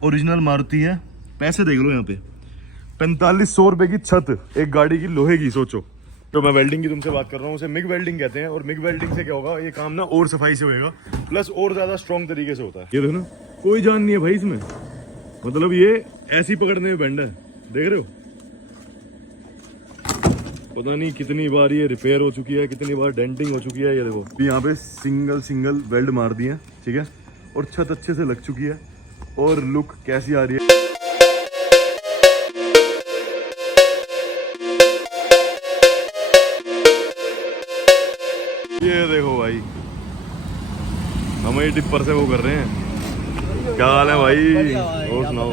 Original Maruti है। पैसे देख लो यहाँ पे 4500 रुपए की छत एक गाड़ी की लोहे की, सोचो। तो मैं वेल्डिंग की तुमसे बात कर रहा हूँ, उसे मिग वेल्डिंग कहते हैं। और मिग वेल्डिंग से क्या होगा, ये काम ना और सफाई से होएगा, प्लस और ज्यादा स्ट्रॉन्ग तरीके से होता है। ये देखो ना, कोई जान नहीं है भाई इसमें, मतलब ये ऐसी पकड़ने में बैंड है, देख रहे हो। पता नहीं कितनी बार ये रिपेयर हो चुकी है, कितनी बार डेंटिंग हो चुकी है। ये देखो यहाँ पे सिंगल वेल्ड मार दिए, ठीक है, और छत अच्छे से लग चुकी है। और लुक कैसी आ रही है, ये देखो भाई, हमें टिप्पर से वो कर रहे हैं। क्या हाल है भाई? और सुनाओ,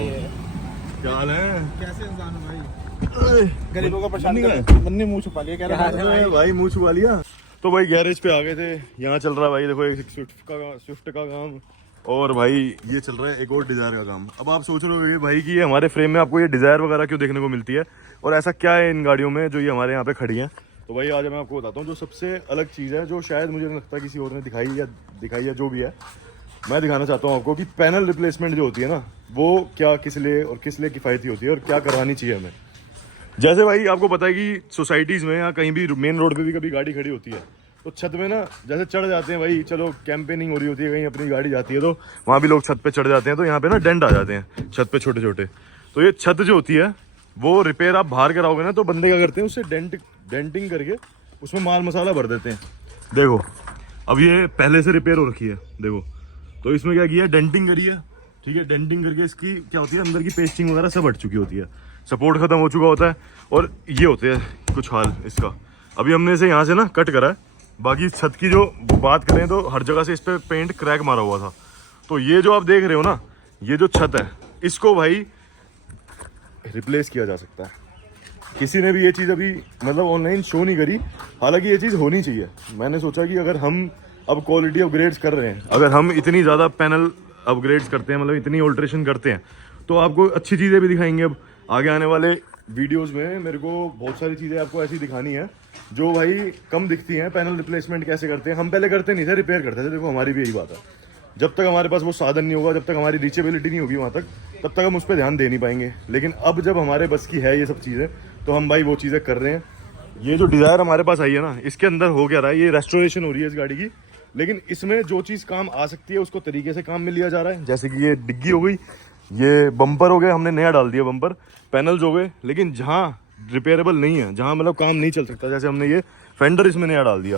क्या हाल है? कैसे इंसान हो भाई? गरीबों को परेशान बनने मुंह छुपा लिया, कह रहा है भाई मुंह छुपा लिया। तो भाई गैरेज पे आ गए थे, यहाँ चल रहा है भाई, देखो एक स्विफ्ट का काम, और भाई ये चल रहा है एक और डिजायर का काम। अब आप सोच रहे हो भाई कि हमारे फ्रेम में आपको ये डिजायर वगैरह क्यों देखने को मिलती है, और ऐसा क्या है इन गाड़ियों में जो ये हमारे यहाँ पे खड़ी हैं। तो भाई आज मैं आपको बताता हूँ जो सबसे अलग चीज़ है, जो शायद मुझे नहीं लगता किसी और ने दिखाई या जो भी है, मैं दिखाना चाहता हूँ आपको कि पैनल रिप्लेसमेंट जो होती है ना, वो क्या किस लिए किफ़ायती होती है और क्या करवानी चाहिए हमें। जैसे भाई आपको पता है कि सोसाइटीज़ में या कहीं भी मेन रोड पे भी कभी गाड़ी खड़ी होती है तो छत में ना जैसे चढ़ जाते हैं भाई, चलो कैंपेनिंग हो रही होती है, कहीं अपनी गाड़ी जाती है तो वहाँ भी लोग छत पे चढ़ जाते हैं, तो यहाँ पे ना डेंट आ जाते हैं छत पे छोटे छोटे। तो ये छत जो होती है वो रिपेयर आप बाहर कराओगे ना, तो बंदे क्या करते हैं, उससे डेंटिंग करके उसमें माल मसाला भर देते हैं। देखो अब ये पहले से रिपेयर हो रखी है, देखो तो इसमें क्या किया, डेंटिंग करी है, ठीक है। डेंटिंग करके इसकी क्या होती है, अंदर की पेस्टिंग वगैरह सब हट चुकी होती है, सपोर्ट खत्म हो चुका होता है, और ये होते हैं कुछ हाल इसका। अभी हमने इसे यहाँ से ना कट करा है। बाकी छत की जो बात करें तो हर जगह से इस पर पेंट क्रैक मारा हुआ था। तो ये जो आप देख रहे हो ना, ये जो छत है इसको भाई रिप्लेस किया जा सकता है। किसी ने भी ये चीज़ अभी मतलब ऑनलाइन शो नहीं करी, हालांकि ये चीज़ होनी चाहिए। मैंने सोचा कि अगर हम अब क्वालिटी अपग्रेड्स कर रहे हैं, अगर हम इतनी ज़्यादा पैनल अपग्रेड्स करते हैं, मतलब इतनी ऑल्ट्रेशन करते हैं, तो आपको अच्छी चीज़ें भी दिखाएंगे। अब आगे आने वाले वीडियोस में मेरे को बहुत सारी चीज़ें आपको ऐसी दिखानी है जो भाई कम दिखती हैं। पैनल रिप्लेसमेंट कैसे करते हैं, हम पहले करते नहीं थे, रिपेयर करते थे। देखो हमारी भी यही बात है, जब तक हमारे पास वो साधन नहीं होगा, जब तक हमारी रीचेबिलिटी नहीं होगी वहाँ तक, तब तक हम उस पर ध्यान दे नहीं पाएंगे। लेकिन अब जब हमारे बस की है ये सब चीज़ें, तो हम भाई वो चीज़ें कर रहे हैं। ये जो डिज़ायर हमारे पास आई है ना, इसके अंदर हो क्या रहा है, ये रेस्टोरेशन हो रही है इस गाड़ी की, लेकिन इसमें जो चीज़ काम आ सकती है उसको तरीके से काम में लिया जा रहा है। जैसे कि ये डिग्गी हो गई, ये बम्पर हो गए, हमने नया डाल दिया बम्पर, पैनल्स हो गए। लेकिन जहाँ रिपेयरेबल नहीं है, जहाँ मतलब काम नहीं चल सकता, जैसे हमने ये फेंडर इसमें नया डाल दिया।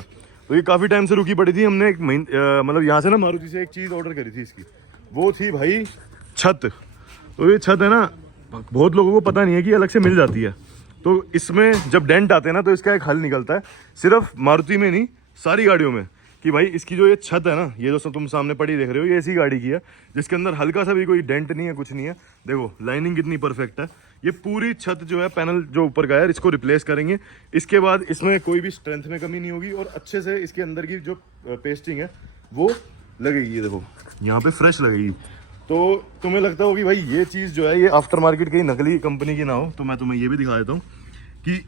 तो ये काफ़ी टाइम से रुकी पड़ी थी। हमने एक मतलब यहाँ से ना मारुति से एक चीज़ ऑर्डर करी थी इसकी, वो थी भाई छत। तो ये छत है ना, बहुत लोगों को पता नहीं है कि अलग से मिल जाती है। तो इसमें जब डेंट आते हैं ना, तो इसका एक हल निकलता है, सिर्फ मारुति में नहीं सारी गाड़ियों में, कि भाई इसकी जो ये छत है ना, ये जो तुम सामने पड़ी देख रहे हो, ये ऐसी गाड़ी की है जिसके अंदर हल्का सा भी कोई डेंट नहीं है, कुछ नहीं है। देखो लाइनिंग कितनी परफेक्ट है। ये पूरी छत जो है, पैनल जो ऊपर का है, इसको रिप्लेस करेंगे। इसके बाद इसमें कोई भी स्ट्रेंथ में कमी नहीं होगी, और अच्छे से इसके अंदर की जो पेस्टिंग है वो लगेगी। देखो यहाँ पे फ्रेश लगेगी। तो तुम्हें लगता होगी भाई ये चीज़ जो है ये आफ्टर मार्केट कहीं नकली कंपनी की ना हो, तो मैं तुम्हें ये भी दिखा देता हूँ कि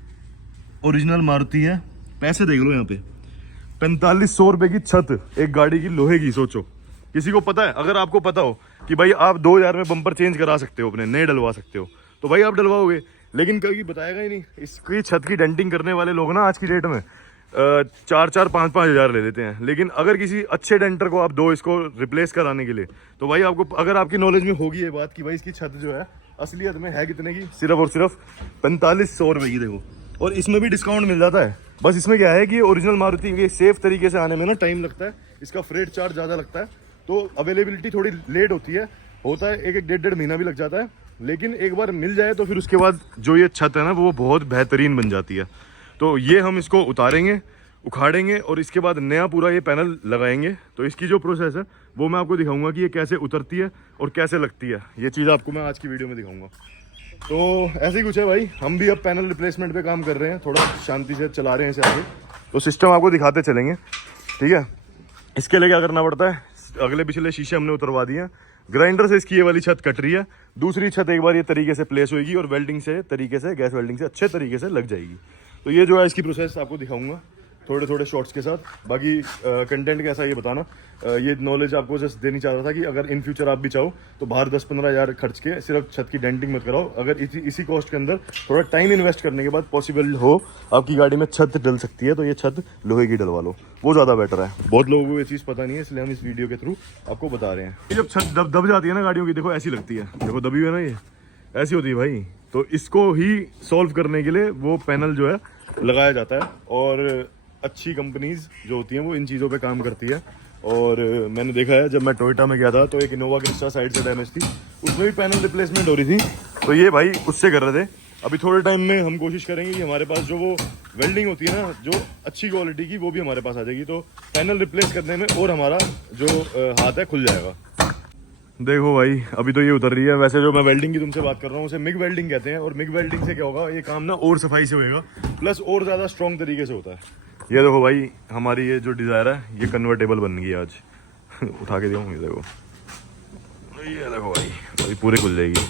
ओरिजिनल मारुति है। पैसे देख लो यहाँ पे 4500 रुपए की छत एक गाड़ी की लोहे की, सोचो। किसी को पता है? अगर आपको पता हो कि भाई आप 2000 में बम्पर चेंज करा सकते हो, अपने नए डलवा सकते हो, तो भाई आप डलवाओगे। लेकिन कभी बताएगा ही नहीं। इसकी छत की डेंटिंग करने वाले लोग ना आज की डेट में 4-4, 5-5 हज़ार ले लेते हैं। लेकिन अगर किसी अच्छे डेंटर को आप दो इसको रिप्लेस कराने के लिए, तो भाई आपको, अगर आपकी नॉलेज में होगी ये बात कि भाई इसकी छत जो है असलियत में है कितने की, सिर्फ और सिर्फ 4500 रुपये की। देखो, और इसमें भी डिस्काउंट मिल जाता है। बस इसमें क्या है कि ओरिजिनल मारुति के सेफ तरीके से आने में ना टाइम लगता है, इसका फ्रेट चार्ज ज़्यादा लगता है, तो अवेलेबिलिटी थोड़ी लेट होती है, होता है 1-1, 1.5 महीना भी लग जाता है। लेकिन एक बार मिल जाए तो फिर उसके बाद जो ये छत है ना, वो बहुत बेहतरीन बन जाती है। तो ये हम इसको उतारेंगे, उखाड़ेंगे, और इसके बाद नया पूरा ये पैनल लगाएंगे। तो इसकी जो प्रोसेस है वो मैं आपको दिखाऊंगा कि ये कैसे उतरती है और कैसे लगती है। ये चीज़ आपको मैं आज की वीडियो में दिखाऊंगा। तो ऐसे ही कुछ है भाई, हम भी अब पैनल रिप्लेसमेंट पे काम कर रहे हैं, थोड़ा शांति से चला रहे हैं इसे आगे। तो सिस्टम आपको दिखाते चलेंगे, ठीक है। इसके लिए क्या करना पड़ता है, अगले पिछले शीशे हमने उतरवा दिए हैं। ग्राइंडर से इसकी ये वाली छत कट रही है, दूसरी छत एक बार ये तरीके से प्लेस होगी और वेल्डिंग से तरीके से, गैस वेल्डिंग से अच्छे तरीके से लग जाएगी। तो ये जो है इसकी प्रोसेस आपको दिखाऊंगा। थोड़े थोड़े शॉर्ट्स के साथ। बाकी कंटेंट कैसा है ये बताना। ये नॉलेज आपको जस्ट देनी चाह रहा था कि अगर इन फ्यूचर आप भी चाहो तो बाहर 10-15 हज़ार खर्च के सिर्फ छत की डेंटिंग मत कराओ। अगर इसी कॉस्ट के अंदर थोड़ा टाइम इन्वेस्ट करने के बाद पॉसिबल हो आपकी गाड़ी में छत डल सकती है तो ये छत लोहे की डलवा लो, वो ज़्यादा बेटर है। बहुत लोगों को ये चीज़ पता नहीं है, इसलिए हम इस वीडियो के थ्रू आपको बता रहे हैं। ये जब छत दब जाती है ना गाड़ियों की, देखो ऐसी लगती है, देखो दबी हुई है ना, ये ऐसी होती है भाई। तो इसको ही सॉल्व करने के लिए वो पैनल जो है लगाया जाता है, और अच्छी कंपनीज जो होती हैं वो इन चीज़ों पे काम करती है। और मैंने देखा है जब मैं टोयोटा में गया था तो एक इनोवा क्रिस्टा साइड से डैमेज थी, उसमें भी पैनल रिप्लेसमेंट हो रही थी, तो ये भाई उससे कर रहे थे। अभी थोड़े टाइम में हम कोशिश करेंगे कि हमारे पास जो वो वेल्डिंग होती है ना जो अच्छी क्वालिटी की, वो भी हमारे पास आ जाएगी, तो पैनल रिप्लेस करने में और हमारा जो हाथ है खुल जाएगा। देखो भाई अभी तो ये उतर रही है। वैसे जो मैं वेल्डिंग की तुमसे बात कर रहा हूँ उसे मिग वेल्डिंग कहते हैं, और मिग वेल्डिंग से क्या होगा, ये काम ना और सफाई से होएगा, प्लस और ज़्यादा स्ट्रॉन्ग तरीके से होता है। ये देखो भाई हमारी ये जो डिज़ायर है ये कन्वर्टेबल बन गई आज। उठा के दिया हूँ, ये देखो भाई अभी पूरे खुल जाएगी।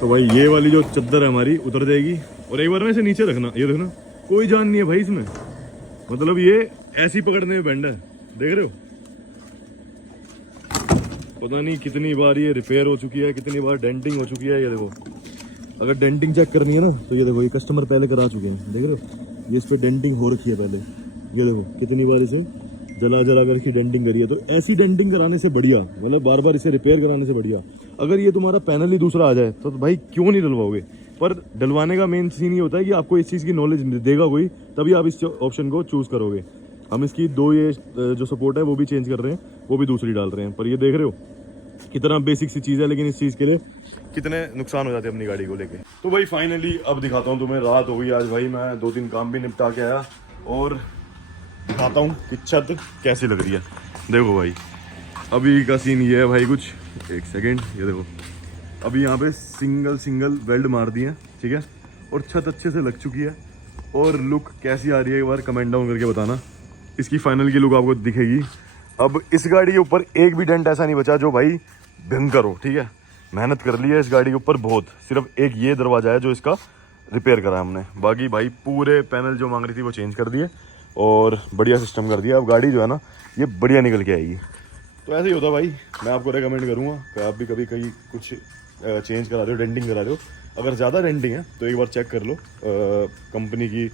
तो भाई ये वाली जो चद्दर है हमारी उतर जाएगी, और एक बार ना इसे नीचे रखना, ये देखना कोई जान नहीं है भाई इसमें, मतलब ये ऐसी पकड़ने में बैंड है, देख रहे हो। पता नहीं कितनी बार ये रिपेयर हो चुकी है, कितनी बार डेंटिंग हो चुकी है। ये देखो अगर डेंटिंग चेक करनी है ना तो ये देखो ये कस्टमर पहले करा चुके हैं, देख रहे हो ये इस पे डेंटिंग हो रखी है पहले। ये देखो कितनी बार इसे जला कर इसकी डेंटिंग करी है। तो ऐसी डेंटिंग कराने से बढ़िया, मतलब बार बार इसे रिपेयर कराने से बढ़िया अगर ये तुम्हारा पैनल ही दूसरा आ जाए तो भाई क्यों नहीं डलवाओगे। पर डलवाने का मेन सीन ये होता है कि आपको इस चीज़ की नॉलेज देगा कोई, तभी आप इस ऑप्शन को चूज़ करोगे। हम इसकी दो ये जो सपोर्ट है वो भी चेंज कर रहे हैं, वो भी दूसरी डाल रहे हैं। पर ये देख रहे हो कितना बेसिक सी चीज़ है, लेकिन इस चीज़ के लिए कितने नुकसान हो जाते हैं अपनी गाड़ी को लेके। तो भाई फाइनली अब दिखाता हूँ तुम्हें, रात हो गई आज भाई, मैं 2-3 काम भी निपटा के आया, और दिखाता हूँ कि छत कैसी लग रही है। देखो भाई अभी का सीन ये है भाई, कुछ एक सेकेंड, ये देखो अभी यहाँ पे सिंगल वेल्ड मार दिए हैं, ठीक है, और छत अच्छे से लग चुकी है। और लुक कैसी आ रही है एक बार कमेंट डाउन करके बताना, इसकी फाइनल की लुक आपको दिखेगी। अब इस गाड़ी के ऊपर एक भी डेंट ऐसा नहीं बचा जो भाई भयंकर हो, ठीक है। मेहनत कर ली है इस गाड़ी के ऊपर बहुत, सिर्फ एक ये दरवाजा है जो इसका रिपेयर करा हमने, बाकी भाई पूरे पैनल जो मांग रही थी वो चेंज कर दिए और बढ़िया सिस्टम कर दिया। अब गाड़ी जो है ना ये बढ़िया निकल के आएगी। तो ऐसे ही होता भाई, मैं आपको रेकमेंड करूँगा कि आप भी कभी कहीं कुछ चेंज करा रहे हो, डेंटिंग करा रहे हो, अगर ज़्यादा डेंटिंग है तो एक बार चेक कर लो कंपनी की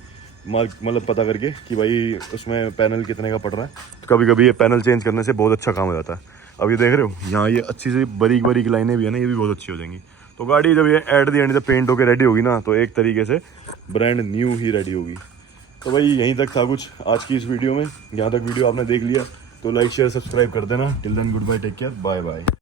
मार्क, मतलब पता करके कि भाई उसमें पैनल कितने का पड़ रहा है। तो कभी कभी ये पैनल चेंज करने से बहुत अच्छा काम हो जाता है। अब ये देख रहे हो यहाँ ये अच्छी सी बारीक लाइनें भी है ना, ये भी बहुत अच्छी हो जाएंगी। तो गाड़ी जब ये एट द एंड जब पेंट होकर रेडी होगी ना तो एक तरीके से ब्रांड न्यू ही रेडी होगी। तो भाई यहीं तक था कुछ आज की इस वीडियो में। यहाँ तक वीडियो आपने देख लिया तो लाइक शेयर सब्सक्राइब कर देना। Till then goodbye, take care, bye bye.